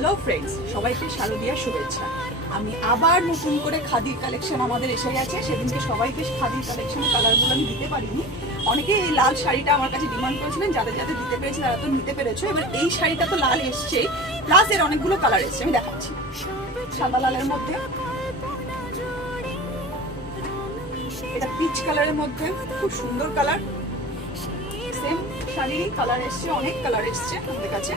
Hello friends, সবাইকে শারদীয়ার শুভেচ্ছা। আমি আবার নতুন করে খাদির কালেকশন আমাদের এসে গেছে। সেদিনকে সবাইকে খাদির কালেকশনের কালারগুলো আমি দিতে পারিনি। অনেকে এই লাল শাড়িটা আমার কাছে ডিমান্ড করেছিলেন, যাদের যাদের দিতে পেরেছি তারা তো নিতে পেরেছো। এবার এই শাড়িটা তো লাল এসছে, প্লাস এর অনেকগুলো কালার এসছে, আমি দেখাচ্ছি। সাদা লালের মধ্যে, এটা পিচ কালারের মধ্যে, খুব সুন্দর কালার। সেম শাড়িরই কালার এসছে, অনেক কালার এসছে আমাদের কাছে।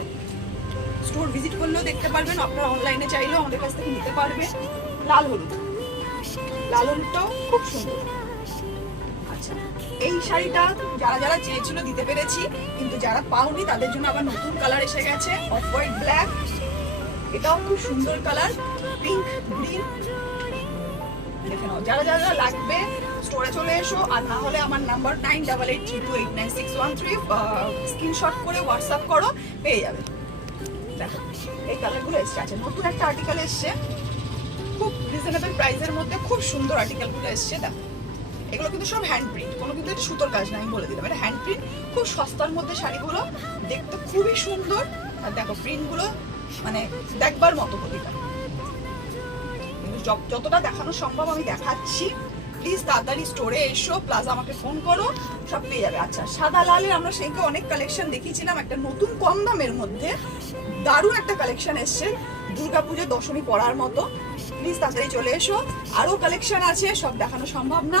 স্টোর ভিজিট করলেও দেখতে পারবেন, আপনারা অনলাইনে চাইলেও আমাদের কাছ থেকে নিতে পারবেন। লাল হলুদ, লাল হলুদটাও খুব সুন্দর। আচ্ছা, এই শাড়িটা যারা যারা চেয়েছিল দিতে পেরেছি, কিন্তু যারা পাওনি তাদের জন্য আবার নতুন কালার এসে গেছে, অফ হোয়াইট ব্ল্যাক। এটাও খুব সুন্দর কালার, পিঙ্ক গ্রিন। দেখে নাও, যারা যারা লাগবে স্টোরে চলে এসো, আর না হলে আমার নাম্বার 9883289613 স্ক্রিনশট করে হোয়াটসঅ্যাপ করো, পেয়ে যাবে। দেখো এই কালারগুলো এসছে। আচ্ছা, নতুন একটা আর্টিকেল এসছে খুব রিজনেবল প্রাইসের মধ্যে, খুব সুন্দর আর্টিকেলগুলো এসছে। দেখো এগুলো কিন্তু সব হ্যান্ড প্রিন্ট, কোনো কিন্তু এটা সুতোর কাজ না, আমি বলে দিলাম এটা হ্যান্ড প্রিন্ট। খুব সস্তার মধ্যে শাড়িগুলো দেখতে খুবই সুন্দর। আর দেখো প্রিন্টগুলো মানে দেখবার মতো প্রতিটা, যতটা দেখানো সম্ভব আমি দেখাচ্ছি। প্লিজ তাড়াতাড়ি স্টোরে এসো, প্লাস আমাকে ফোন করো, সব পেয়ে যাবে। আচ্ছা, সাদা লালের আমরা সেইকে অনেক কালেকশন দেখিয়েছিলাম, একটা নতুন কম দামের মধ্যে দারুণ একটা কালেকশন এসছে, দুর্গাপুজো দশমী পড়ার মতো। প্লিজ তাড়াতাড়ি চলে এসো, আরো কালেকশন আছে, সব দেখানো সম্ভব না।